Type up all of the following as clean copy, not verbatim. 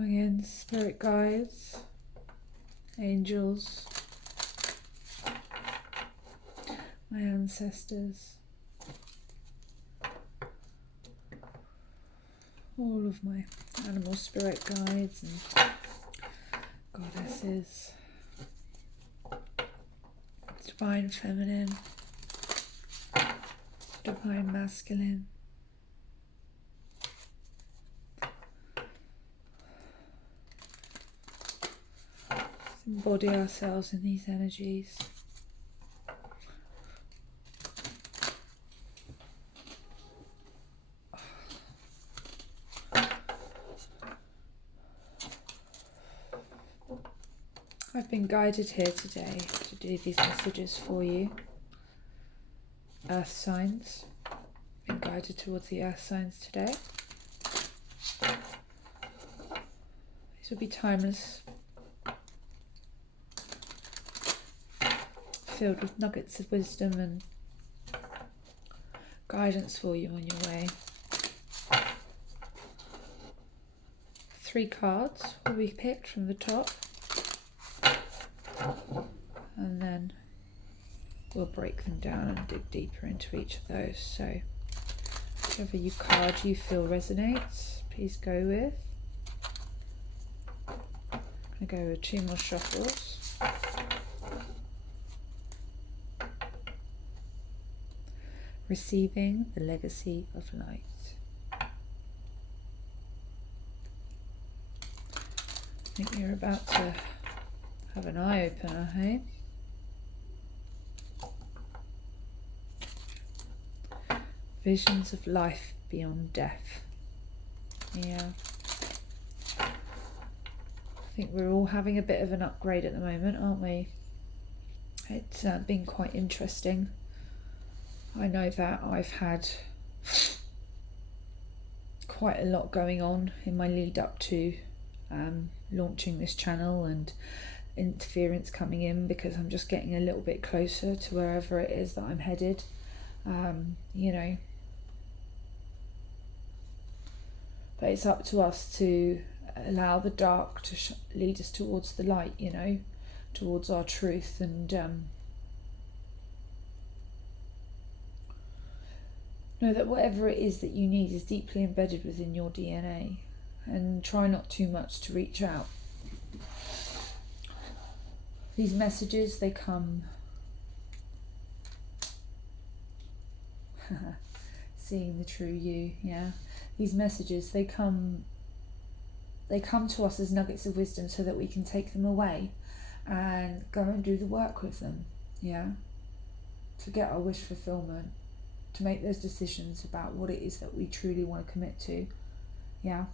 Calling in spirit guides, angels, my ancestors, all of my animal spirit guides and goddesses, divine feminine, divine masculine. Embody ourselves in these energies. I've been guided here today to do these messages for you. Earth signs. Been guided towards the earth signs today. These will be timeless, filled with nuggets of wisdom and guidance for you on your way. 3 cards will be picked from the top, and then we'll break them down and dig deeper into each of those. So whichever card you feel resonates, please go with. I'm going to go with 2 more shuffles. Receiving the legacy of light. I think you're about to have an eye-opener, hey? Visions of life beyond death. Yeah. I think we're all having a bit of an upgrade at the moment, aren't we? It's been quite interesting. I know that I've had quite a lot going on in my lead up to launching this channel, and interference coming in because I'm just getting a little bit closer to wherever it is that I'm headed. You know, but it's up to us to allow the dark to lead us towards the light, you know, towards our truth, and know that whatever it is that you need is deeply embedded within your DNA, and try not too much to reach out. These messages, they come seeing the true you, yeah. These messages, they come to us as nuggets of wisdom so that we can take them away and go and do the work with them, yeah. To get our wish fulfillment, to make those decisions about what it is that we truly want to commit to, yeah.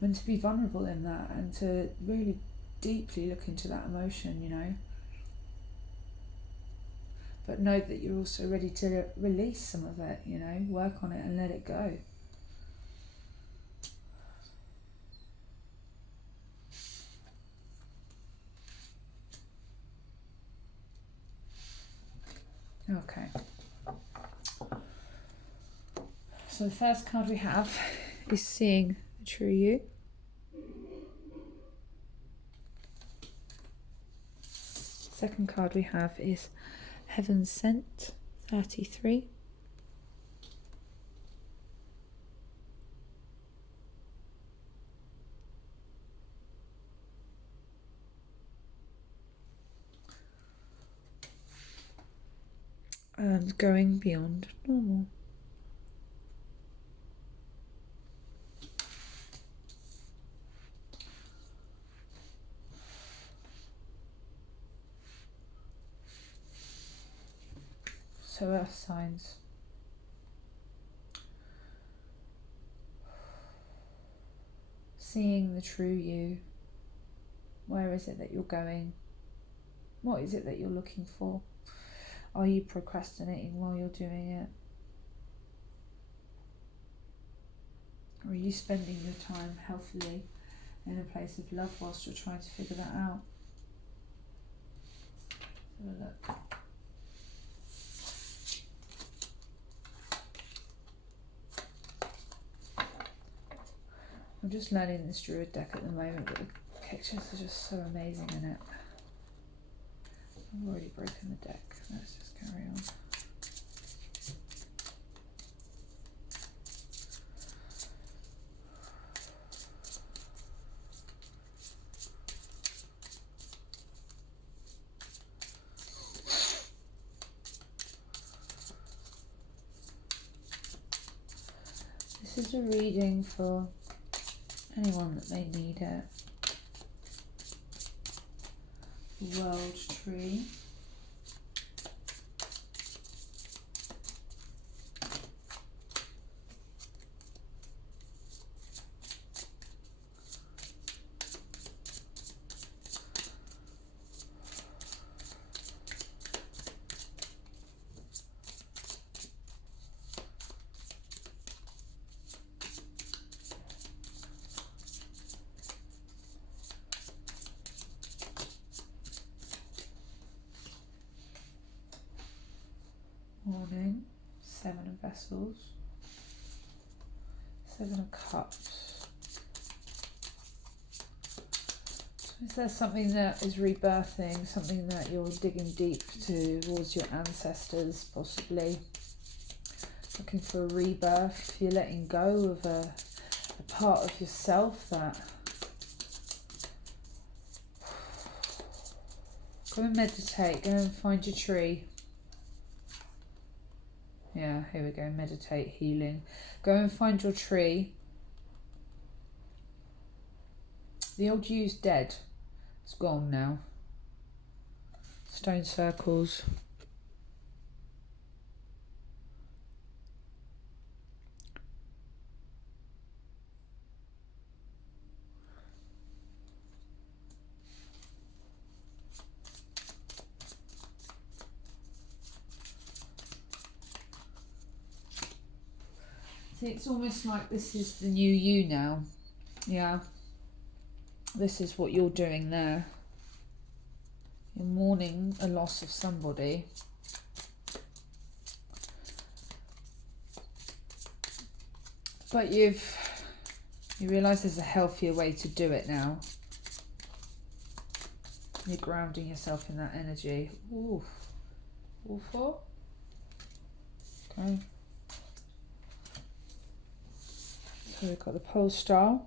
And to be vulnerable in that, and to really deeply look into that emotion, you know. But know that you're also ready to release some of it, you know, work on it and let it go. Okay. So the first card we have is Seeing the True You. Second card we have is Heaven Sent, 33. And Going Beyond Normal. So earth signs. Seeing the true you. Where is it that you're going? What is it that you're looking for? Are you procrastinating while you're doing it? Or are you spending your time healthily in a place of love whilst you're trying to figure that out? Have a look. I'm just learning this Druid deck at the moment, but the pictures are just so amazing in it. I've already broken the deck. Let's just carry on. This is a reading for anyone that may need it. The World Tree. Morning, 7 of Vessels, 7 of Cups. So is there something that is rebirthing, something that you're digging deep towards your ancestors, possibly looking for a rebirth? You're letting go of a part of yourself that... Go and meditate, go and find your tree. Yeah, here we go, meditate, healing. Go and find your tree. The old you's dead. It's gone now. Stone circles. See, it's almost like this is the new you now. Yeah. This is what you're doing there. You're mourning a loss of somebody. But you realise there's a healthier way to do it now. You're grounding yourself in that energy. Ooh. All 4. Okay. So we've got the pole star.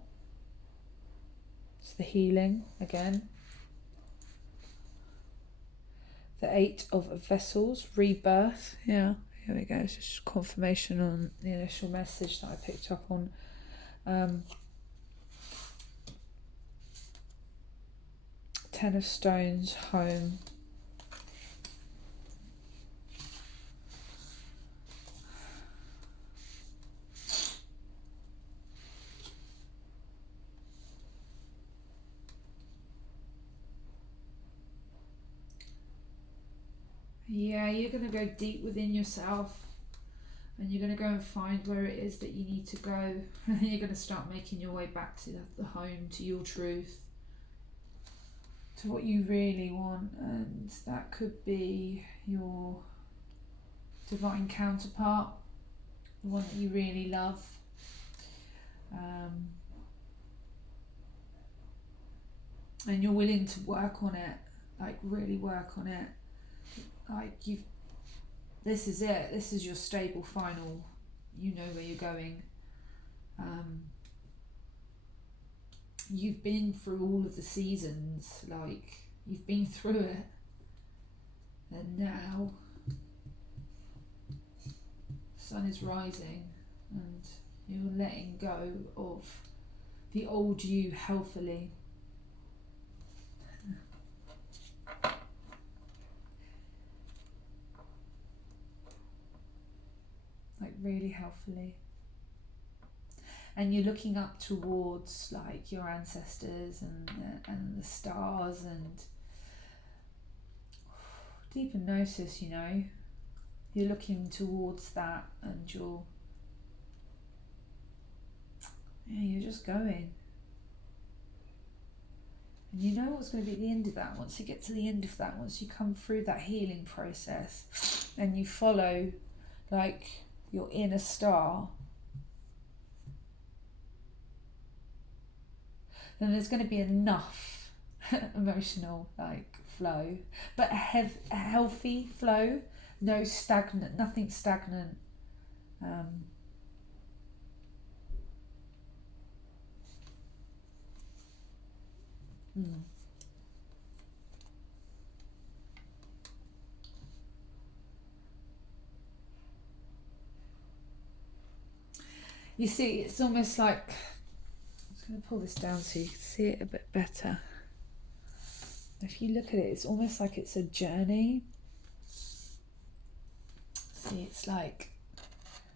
It's the healing again. The 8 of Vessels, rebirth. Yeah, here we go. It's just confirmation on the initial message that I picked up on. 10 of Stones, home. Yeah, you're going to go deep within yourself and you're going to go and find where it is that you need to go. And you're going to start making your way back to the home, to your truth, to what you really want. And that could be your divine counterpart, the one that you really love. And you're willing to work on it, like really work on it. Like this is it. This is your stable final. You know where you're going. You've been through all of the seasons. Like you've been through it, and now the sun is rising, and you're letting go of the old you healthily. Like really healthily, and you're looking up towards like your ancestors and the stars, and deep in gnosis, you know, you're looking towards that, and you're just going, and you know what's going to be at the end of that. Once you get to the end of that, once you come through that healing process and you follow like your inner star, then there's going to be enough emotional flow, but a healthy flow, no stagnant, nothing stagnant. You see, it's almost like, I'm just going to pull this down so you can see it a bit better. If you look at it, it's almost like it's a journey. See, it's like,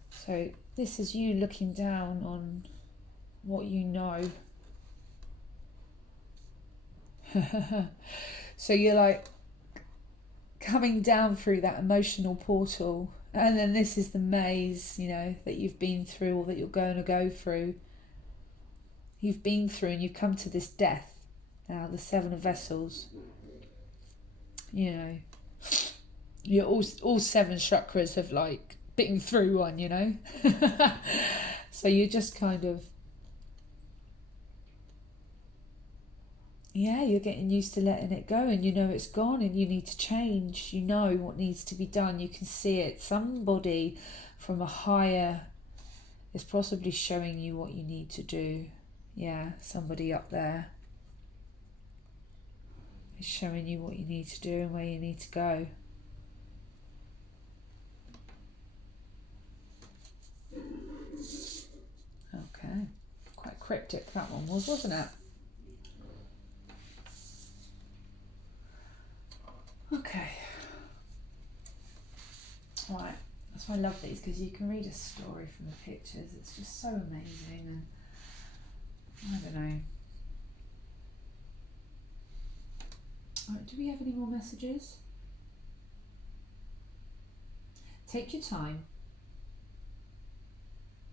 so this is you looking down on what you know. So you're like coming down through that emotional portal, and then this is the maze, that you've been through or that you're going to go through. You've been through and you've come to this death. Now, the Seven of Vessels. You're all seven chakras have been through one, So you're just kind of, you're getting used to letting it go, and it's gone and you need to change. You know what needs to be done. You can see it. Somebody from a higher is possibly showing you what you need to do. Yeah, somebody up there is showing you what you need to do and where you need to go. Okay, quite cryptic that one was, wasn't it? Okay. Right, that's why I love these, because you can read a story from the pictures. It's just so amazing, and I don't know. Alright, do we have any more messages? Take your time.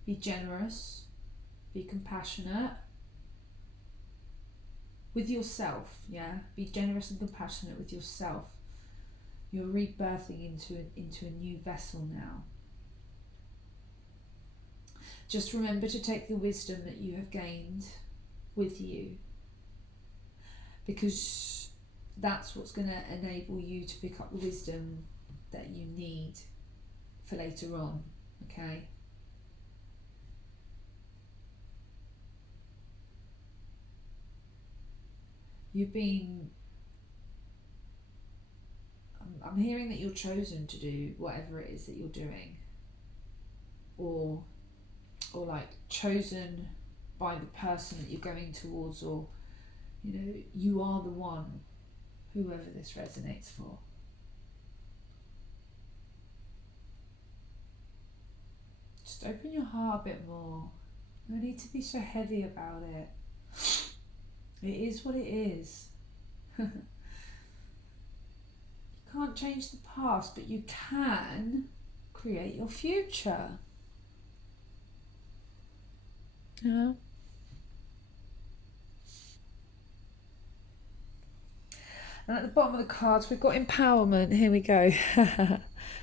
Be generous. Be compassionate. With yourself, yeah? Be generous and compassionate with yourself. You're rebirthing into a new vessel now. Just remember to take the wisdom that you have gained with you, because that's what's going to enable you to pick up the wisdom that you need for later on, okay? I'm hearing that you're chosen to do whatever it is that you're doing, or chosen by the person that you're going towards, or you are the one, whoever this resonates for. Just open your heart a bit more. No need to be so heavy about it. It is what it is. You can't change the past, but you can create your future. And at the bottom of the cards, we've got empowerment. Here we go.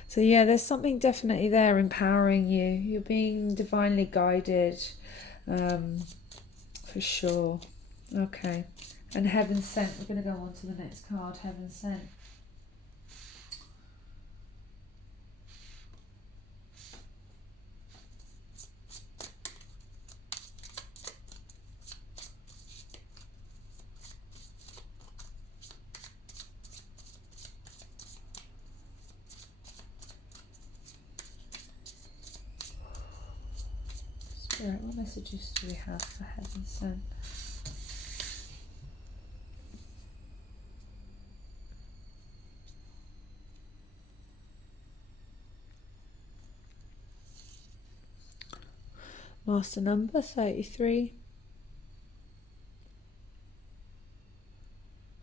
So yeah, there's something definitely there empowering you. You're being divinely guided, for sure. Okay. And heaven sent. We're going to go on to the next card. Heaven sent. Spirit, what messages do we have for heaven sent? Master number 33.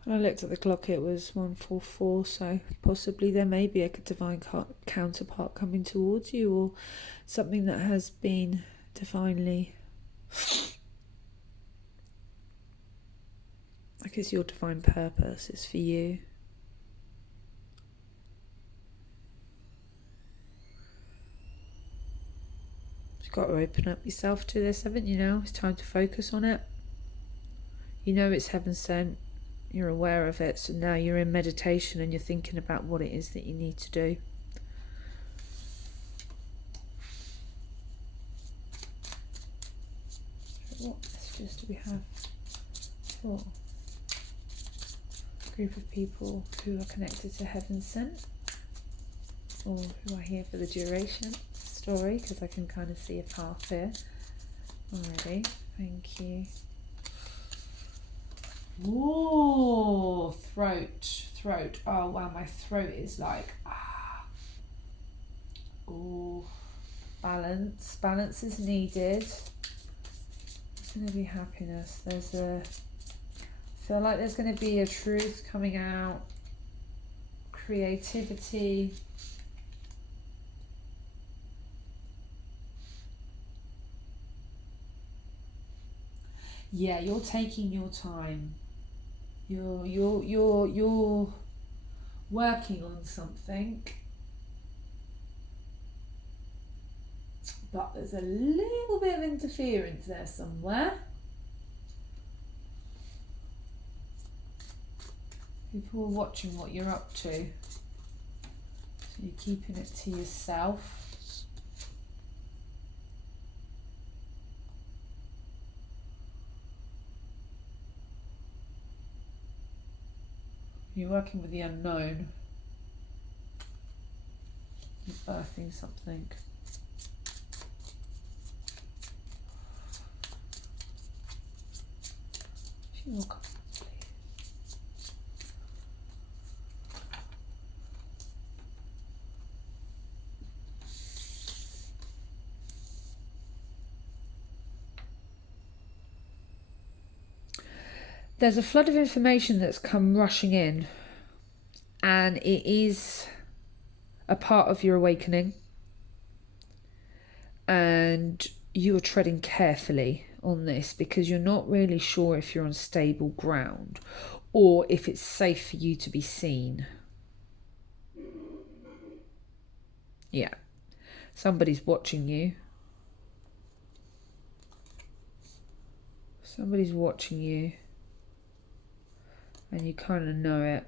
When I looked at the clock, it was 144, so possibly there may be a divine counterpart coming towards you, or something that has been divinely, I guess your divine purpose is for you. You've got to open up yourself to this, haven't you now? It's time to focus on it. You know it's heaven sent. You're aware of it. So now you're in meditation and you're thinking about what it is that you need to do. What messages do we have for a group of people who are connected to heaven sent, or who are here for the duration of the story? Because I can kind of see a path here already. Thank you. Ooh, throat. Oh wow, my throat is like, Ooh, balance. Balance is needed. There's going to be happiness. I feel like there's going to be a truth coming out. Creativity. Yeah, you're taking your time. You're working on something, but there's a little bit of interference there somewhere. People are watching what you're up to, so you're keeping it to yourself. You're working with the unknown. You're birthing something. More cards, please. There's a flood of information that's come rushing in, and it is a part of your awakening, and you are treading carefully on this because you're not really sure if you're on stable ground or if it's safe for you to be seen. Yeah, somebody's watching you. Somebody's watching you, and you kind of know it.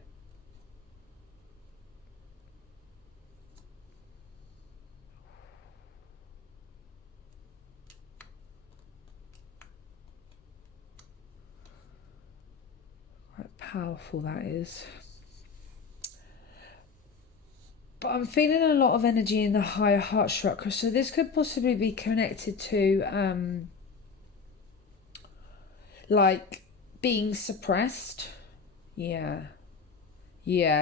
Quite powerful that is. But I'm feeling a lot of energy in the higher heart chakra, so this could possibly be connected to like being suppressed. Yeah,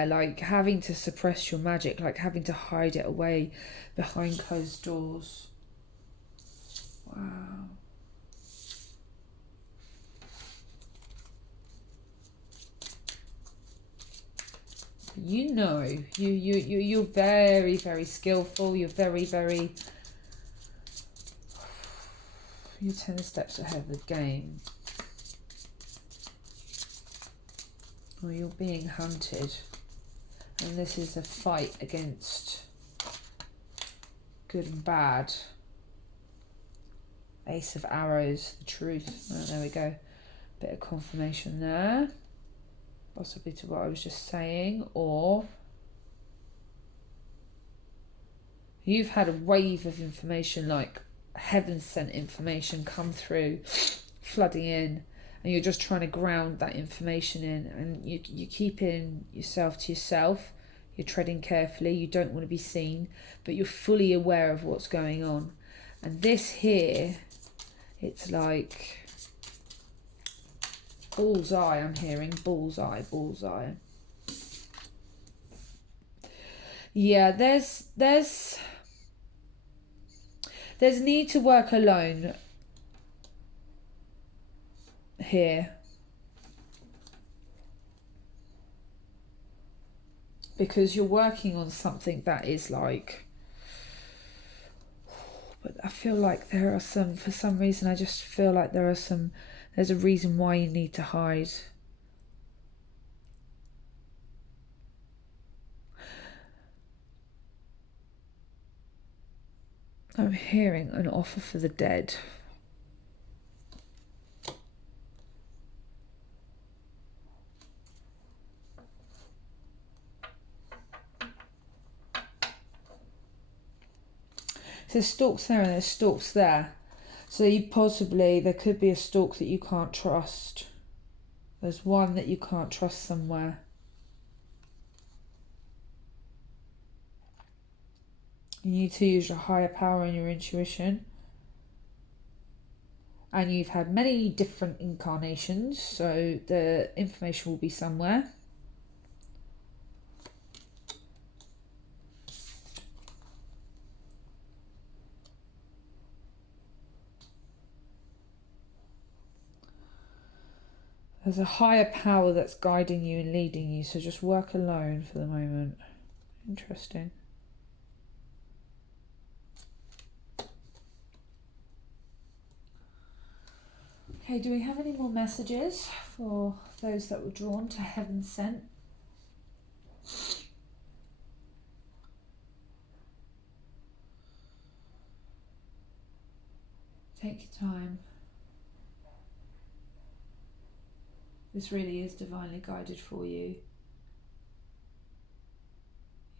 like having to suppress your magic, like having to hide it away behind closed doors. Wow. You know, you're very, very skillful. You're very, very. You're 10 steps ahead of the game. Or you're being hunted, and this is a fight against good and bad. Ace of Arrows, the truth. Oh, there we go. Bit of confirmation there. Possibly to what I was just saying, or you've had a wave of information, like heaven sent information come through, flooding in, and you're just trying to ground that information in, and you're keeping yourself to yourself. You're treading carefully. You don't want to be seen, but you're fully aware of what's going on. And this here, it's like bullseye. I'm hearing bullseye. Yeah, there's need to work alone here, because you're working on something that is like, but I feel like there are some, for some reason I just feel like there's a reason why you need to hide. I'm hearing an offer for the dead. So there's stalks there and there's stalks there. So there could be a stalk that you can't trust. There's one that you can't trust somewhere. You need to use your higher power and your intuition. And you've had many different incarnations, so the information will be somewhere. There's a higher power that's guiding you and leading you, so just work alone for the moment. Interesting. Okay, do we have any more messages for those that were drawn to Heaven Sent? Take your time. This really is divinely guided for you.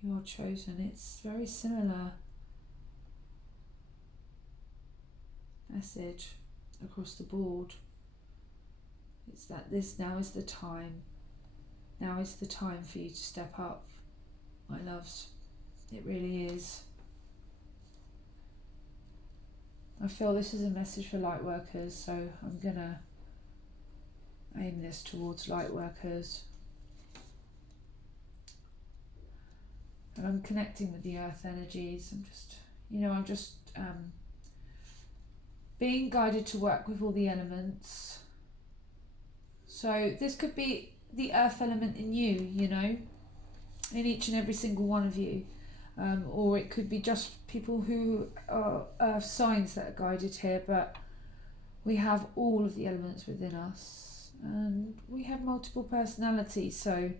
You are chosen. It's very similar message across the board. It's that this now is the time. Now is the time for you to step up, my loves. It really is. I feel this is a message for light workers, so I'm gonna aim this towards light workers. And I'm connecting with the earth energies. I'm just being guided to work with all the elements. So this could be the earth element in you, in each and every single one of you. Or it could be just people who are earth signs that are guided here, but we have all of the elements within us. And we have multiple personalities, so,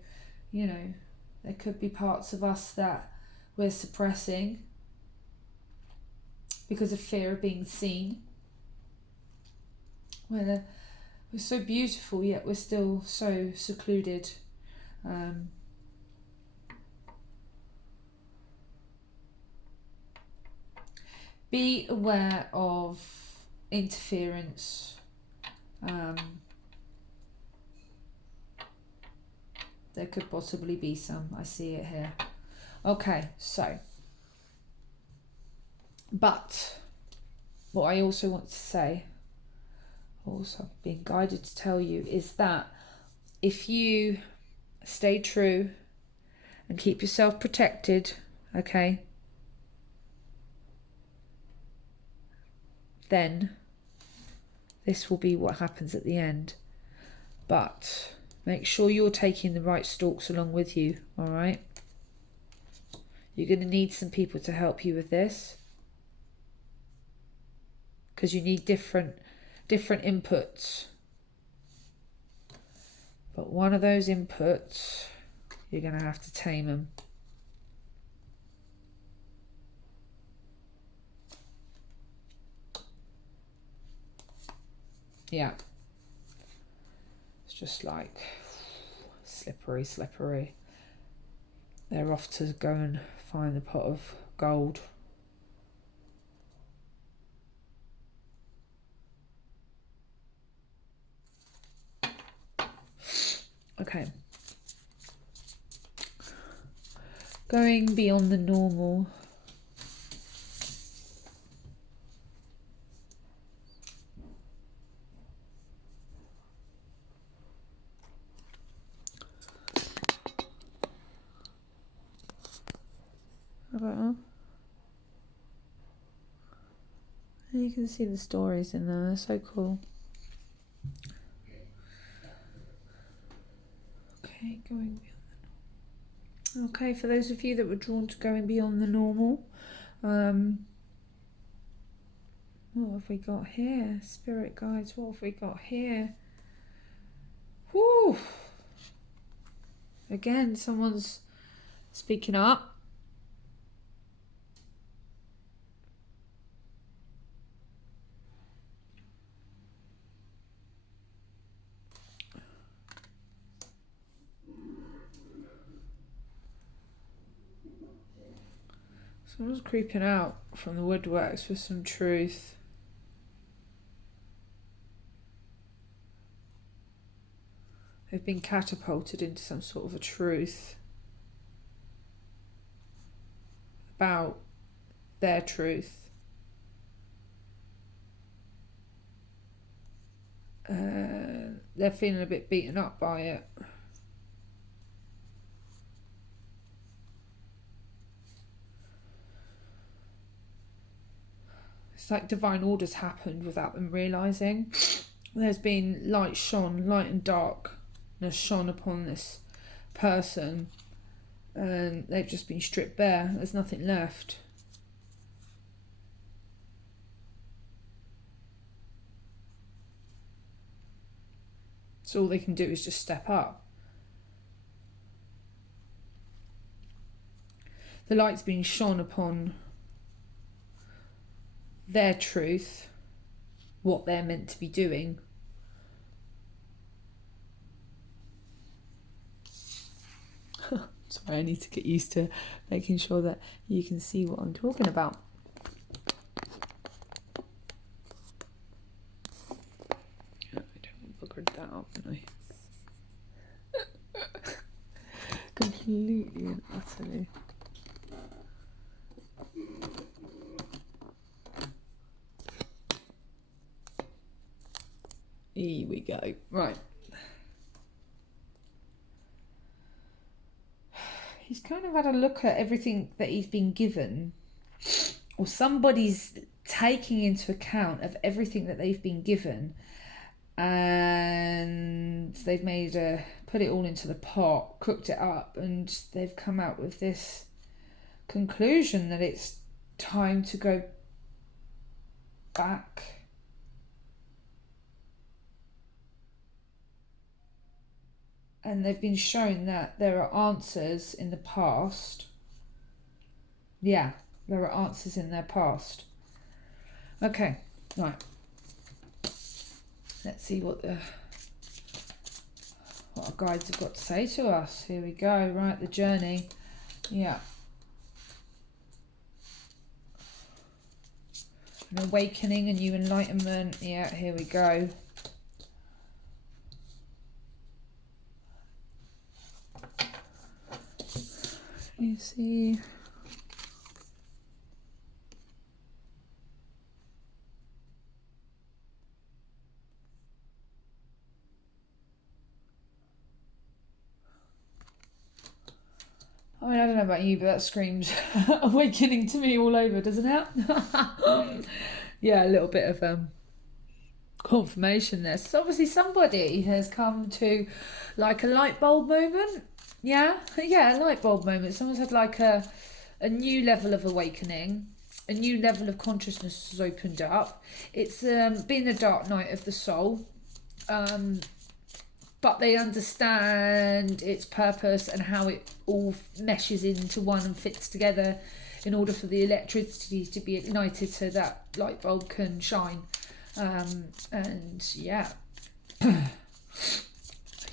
there could be parts of us that we're suppressing because of fear of being seen. We're so beautiful, yet we're still so secluded. Be aware of interference. There could possibly be some. I see it here. Okay, so. But what I also want to say, also being guided to tell you, is that if you stay true and keep yourself protected, okay, then this will be what happens at the end. But make sure you're taking the right stalks along with you, all right? You're going to need some people to help you with this, because you need different inputs. But one of those inputs, you're going to have to tame them. Yeah. It's just like slippery. They're off to go and find the pot of gold. Okay. Going beyond the normal. How about that? You can see the stories in there. They're so cool. Okay, going beyond the normal. Okay, for those of you that were drawn to going beyond the normal, what have we got here? Spirit guides, what have we got here? Whew! Again, someone's speaking up. Someone's creeping out from the woodworks with some truth. They've been catapulted into some sort of a truth about their truth. They're feeling a bit beaten up by it. It's like divine orders happened without them realising. There's been light and darkness shone upon this person, and they've just been stripped bare. There's nothing left. So all they can do is just step up. The light's been shone upon their truth, what they're meant to be doing. Sorry, I need to get used to making sure that you can see what I'm talking about. I don't buggered that up, didn't I? Completely and utterly. Here we go. Right. He's kind of had a look at everything that he's been given, or somebody's taking into account of everything that they've been given, and they've put it all into the pot, cooked it up, and they've come out with this conclusion that it's time to go back. And they've been shown that there are answers in the past. Yeah, there are answers in their past. Okay, right. Let's see what our guides have got to say to us. Here we go. Right, the journey. Yeah. An awakening, a new enlightenment. Yeah, here we go. You see, I mean, I don't know about you, but that screams awakening to me all over, doesn't it? Yeah, a little bit of confirmation there. So obviously somebody has come to like a light bulb moment. Yeah, a light bulb moment. Someone's had like a new level of awakening, a new level of consciousness has opened up. It's been the dark night of the soul, but they understand its purpose and how it all meshes into one and fits together in order for the electricity to be ignited so that light bulb can shine. And yeah.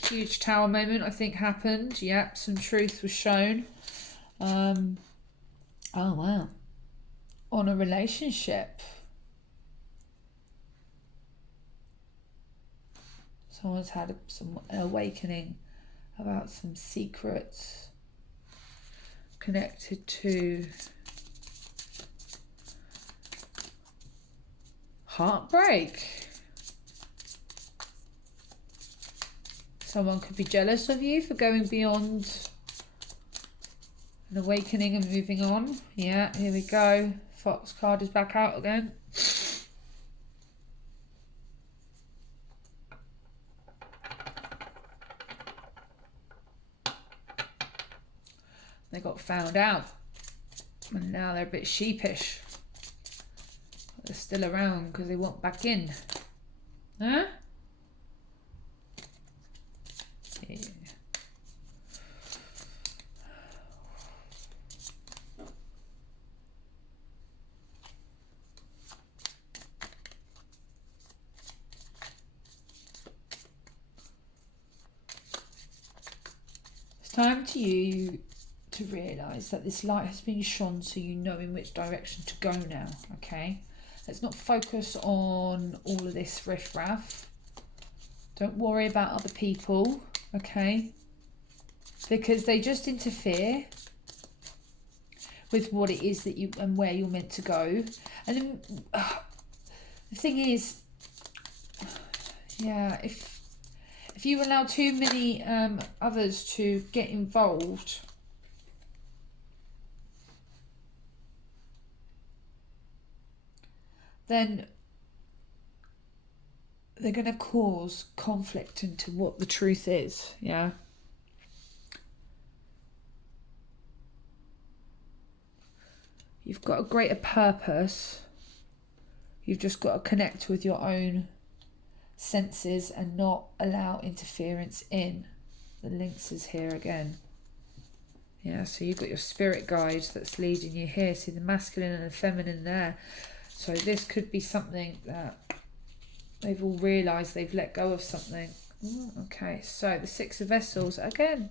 Huge tower moment, I think, happened. Yep, some truth was shown. Oh wow. On a relationship. Someone's had some awakening about some secrets connected to heartbreak. Someone could be jealous of you for going beyond an awakening and moving on. Yeah, here we go. Fox card is back out again. They got found out. And now they're a bit sheepish. But they're still around because they want back in. Huh? Yeah. It's time to to realise that this light has been shone so you know in which direction to go now, okay? Let's not focus on all of this riff-raff. Don't worry about other people, okay? Because they just interfere with what it is that you and where you're meant to go. And then the thing is, yeah, if you allow too many others to get involved, then they're going to cause conflict into what the truth is, yeah? You've got a greater purpose. You've just got to connect with your own senses and not allow interference in. The links is here again. Yeah, so you've got your spirit guide that's leading you here. See the masculine and the feminine there. So this could be something that they've all realised they've let go of something. Okay, so the Six of Vessels again.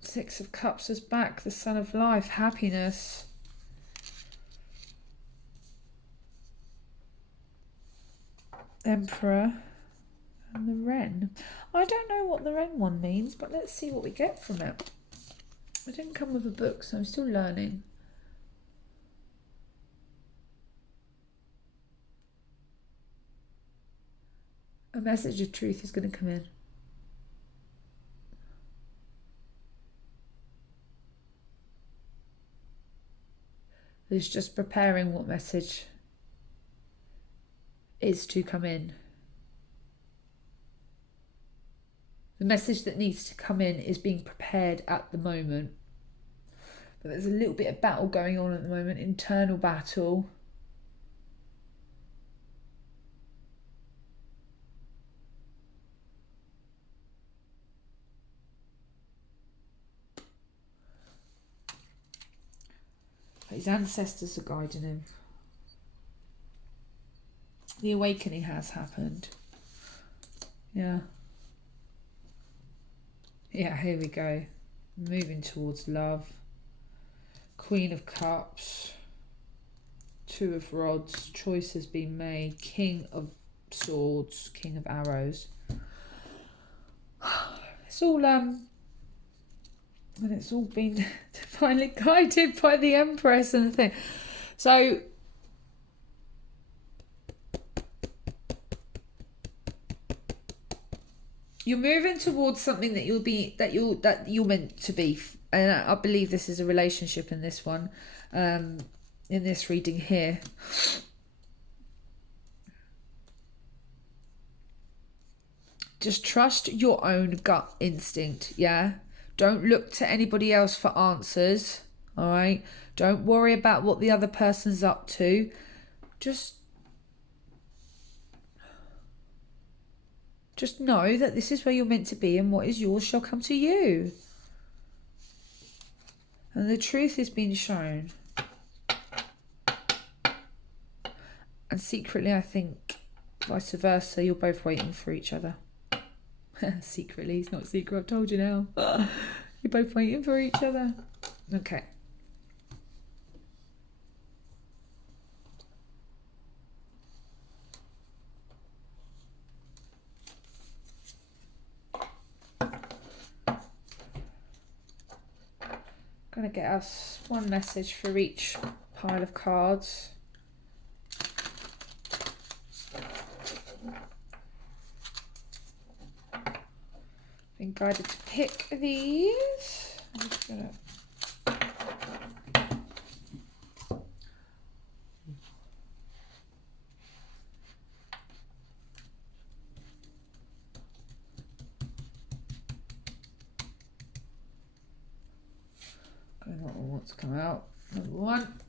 Six of Cups is back. The Sun of Life, happiness. Emperor and the Wren. I don't know what the Wren one means, but let's see what we get from it. I didn't come with a book, so I'm still learning. A message of truth is going to come in. It's just preparing what message is to come in. The message that needs to come in is being prepared at the moment. But there's a little bit of battle going on at the moment, internal battle. His ancestors are guiding him. The awakening has happened. Yeah. Yeah, here we go. Moving towards love. Queen of Cups. Two of Rods. Choice has been made. King of Swords. King of Arrows. It's all and it's all been divinely guided by the Empress and the thing. So you're moving towards something that you're meant to be, and I believe this is a relationship in this one, in this reading here. Just trust your own gut instinct, yeah? Don't look to anybody else for answers, all right? Don't worry about what the other person's up to. Just know that this is where you're meant to be, and what is yours shall come to you. And the truth is being shown. And secretly, I think, vice versa, you're both waiting for each other. Secretly, it's not secret, I've told you now. You're both waiting for each other. Okay. Gonna get us one message for each pile of cards. Been guided to pick these. I'm just gonna what wants to come out. Number one.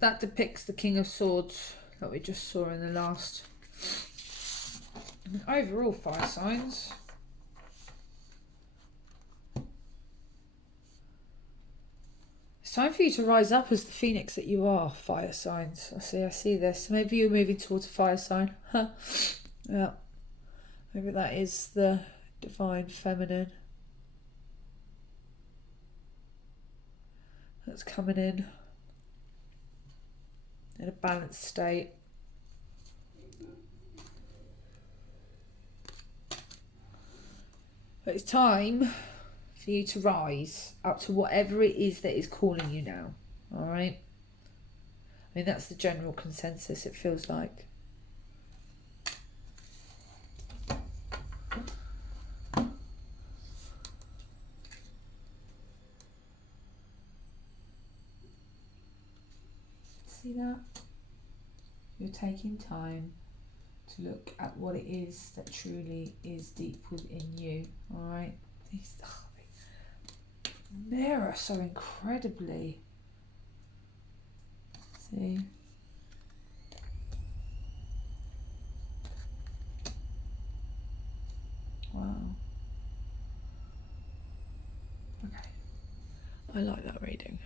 That depicts the King of Swords, that we just saw in the last. And overall, fire signs. It's time for you to rise up as the phoenix that you are, fire signs. I see this. Maybe you're moving towards a fire sign. Yeah. Maybe that is the divine feminine that's coming in a balanced state. But it's time for you to rise up to whatever it is that is calling you now. All right? I mean, that's the general consensus, it feels like. See that? You're taking time to look at what it is that truly is deep within you. All right? These mirror so incredibly. See? Wow. Okay. I like that reading.